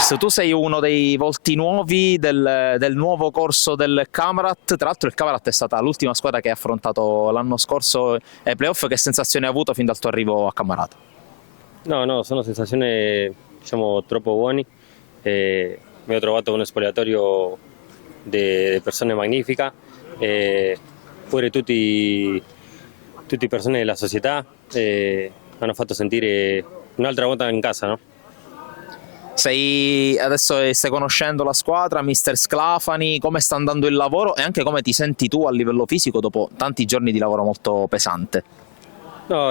Chris, tu sei uno dei volti nuovi del nuovo corso del Camarat. Tra l'altro il Camarat è stata l'ultima squadra che hai affrontato l'anno scorso ai playoff. Che sensazione hai avuto fin dal tuo arrivo a Camarata? No, no, sono sensazioni diciamo troppo buone. Mi ho trovato uno spogliatoio di persone magnifiche, pure tutte persone della società hanno fatto sentire un'altra volta in casa, no? Adesso stai conoscendo la squadra, mister Sclafani, come sta andando il lavoro e anche come ti senti tu a livello fisico dopo tanti giorni di lavoro molto pesante? No,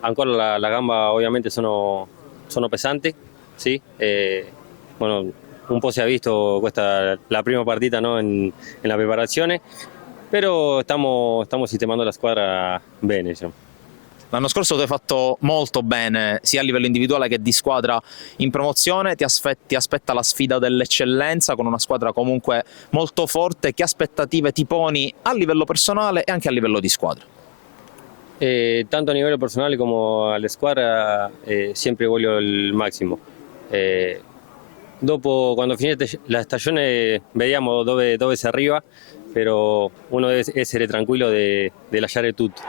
ancora la gamba ovviamente sono pesanti, sì. Bueno, un po' si è visto questa la prima partita, no, in la preparazione, però stiamo sistemando la squadra bene, diciamo. L'anno scorso tu hai fatto molto bene sia a livello individuale che di squadra in promozione, ti aspetta la sfida dell'eccellenza con una squadra comunque molto forte. Che aspettative ti poni a livello personale e anche a livello di squadra? Tanto a livello personale come alla squadra sempre voglio il massimo. Dopo, quando finisce la stagione, vediamo dove si arriva, però uno deve essere tranquillo di lasciare tutto.